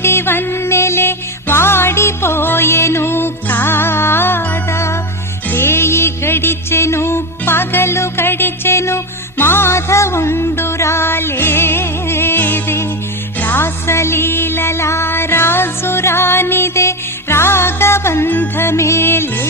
మామిడి వన్నెలే వాడిపోయెను కాదా. రేయి గడిచెను పగలు గడిచెను మాధవుండు రాలేదే. రాసలీలలా రాజు రానిదే రాగబంధమే లే